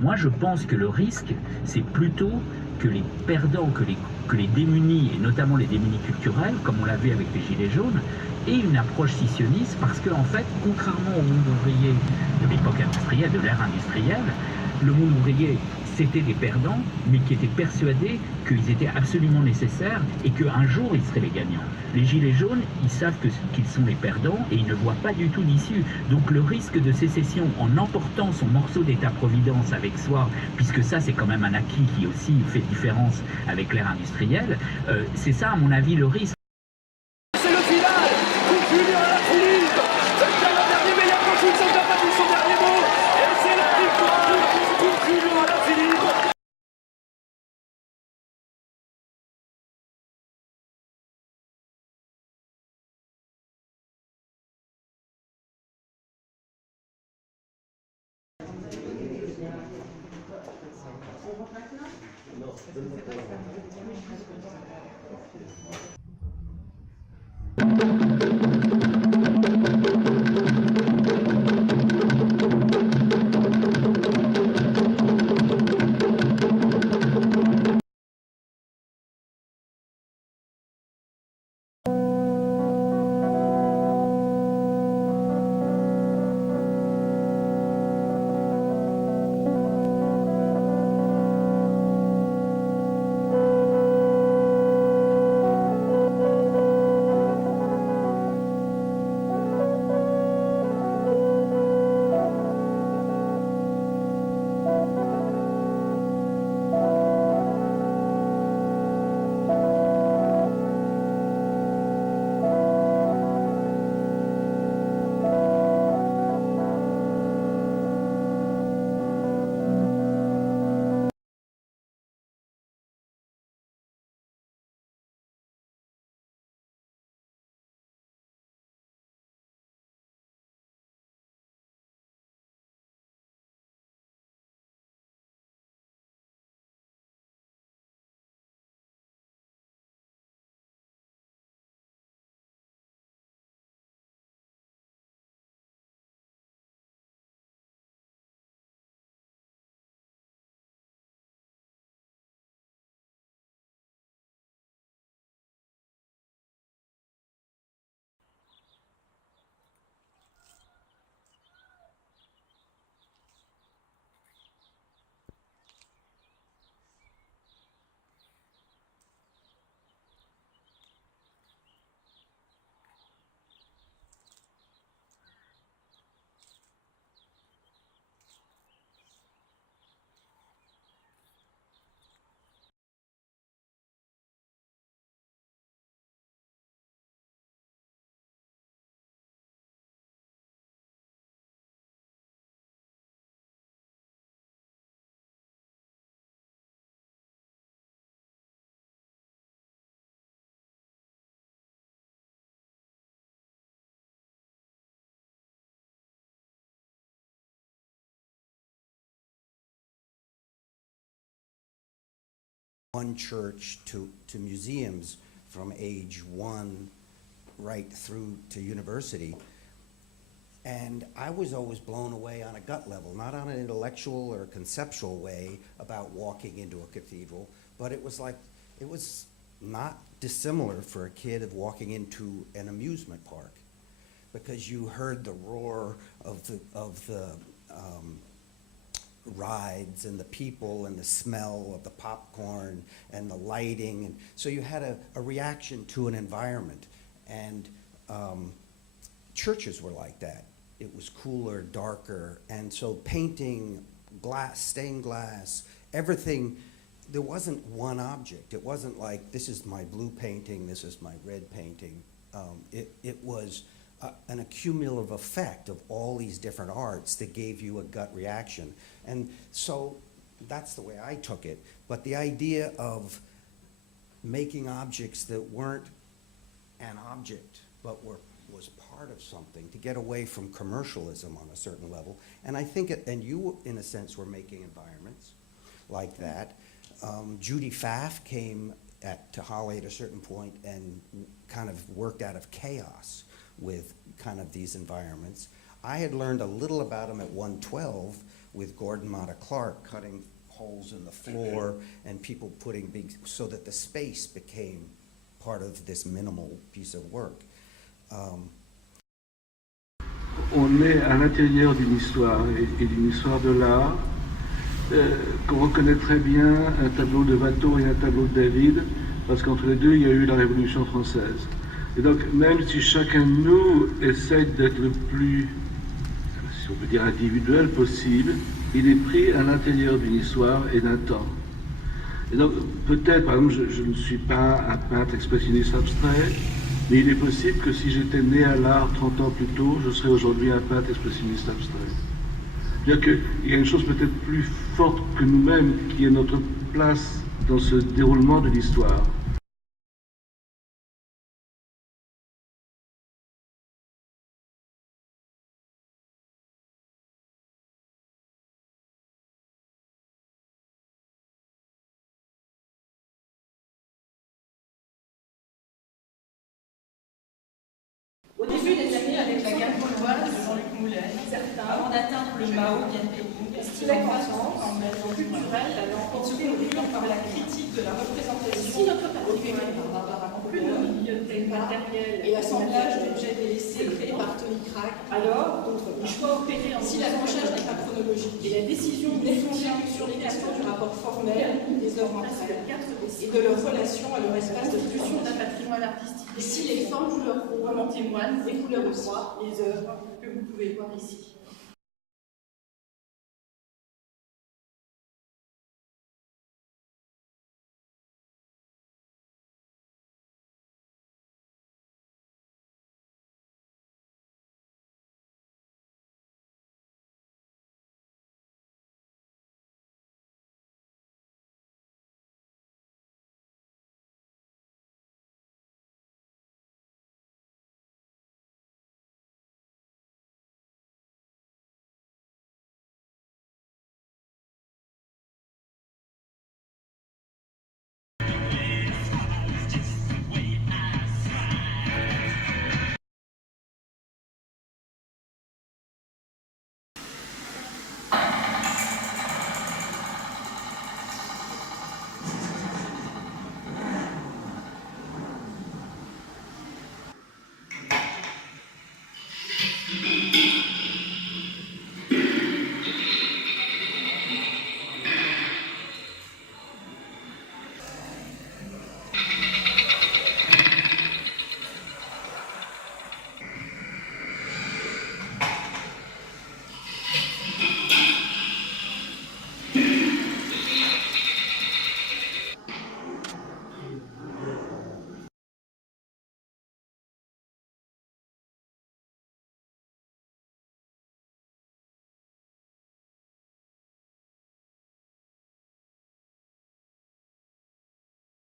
Moi, je pense que le risque, c'est plutôt que les perdants, que les démunis, et notamment les démunis culturels, comme on l'a vu avec les Gilets jaunes, aient une approche scissionniste parce qu'en fait, contrairement au monde ouvrier de l'époque industrielle, de l'ère industrielle, le monde ouvrier, c'était des perdants, mais qui étaient persuadés qu'ils étaient absolument nécessaires et qu'un jour, ils seraient les gagnants. Les Gilets jaunes, ils savent qu'ils sont les perdants et ils ne voient pas du tout d'issue. Donc le risque de sécession en emportant son morceau d'État-providence avec soi, puisque ça c'est quand même un acquis qui aussi fait différence avec l'ère industrielle, c'est ça à mon avis le risque. C'est le final. Coup dur à la Philippe. Le dernier meilleur coach, il n'a pas dit son dernier mot. Et c'est la victoire. Coup dur à la Philippe. One church to museums from age 1 right through to university. And I was always blown away on a gut level, not on an intellectual or conceptual way about walking into a cathedral, but it was like, it was not dissimilar for a kid of walking into an amusement park, because you heard the roar of the rides and the people and the smell of the popcorn and the lighting, and so you had a reaction to an environment. And churches were like that. It was cooler, darker, and so painting, glass, stained glass, everything, there wasn't one object. It wasn't like, this is my blue painting, this is my red painting. It was an accumulative effect of all these different arts that gave you a gut reaction. And so that's the way I took it. But the idea of making objects that weren't an object, but was part of something, to get away from commercialism on a certain level. And I think, and you, in a sense, were making environments like that. Judy Pfaff came to Holly at a certain point and kind of worked out of chaos with kind of these environments. I had learned a little about them at 112 with Gordon Matta Clark cutting holes in the floor and people putting big, so that the space became part of this minimal piece of work. On est à l'intérieur d'une histoire et d'une histoire de l'art qu'on reconnaît très bien un tableau de Watteau et un tableau de David, parce qu'entre les deux il y a eu la Révolution française. Et donc même si chacun de nous essaie d'être le plus, si on peut dire, individuel possible, il est pris à l'intérieur d'une histoire et d'un temps. Et donc peut-être, par exemple, je ne suis pas un peintre expressionniste abstrait, mais il est possible que si j'étais né à l'art 30 ans plus tôt, je serais aujourd'hui un peintre expressionniste abstrait. C'est-à-dire qu'il y a une chose peut-être plus forte que nous-mêmes qui est notre place dans ce déroulement de l'histoire. Au début des années, avec la gamme gauloise de Jean-Luc Moulet, certains, avant d'atteindre le Mao Bien-Ping, estimaient croissance en raison culturelle la rencontrée au début par la critique de la représentation auquel plus de bibliothèque matérielle et l'assemblage d'objets délaissés créés par Tony Crack. Alors, le choix opéré en si l'approchage n'est pas chronologique et la décision n'est fondée sur les questions du rapport formel des œuvres entre elles et de leur relation à leur espace de diffusion d'un patrimoine artistique. Et si les formes jouent leur rôle, comme en témoignent les couleurs de soie, les œuvres que vous pouvez voir ici.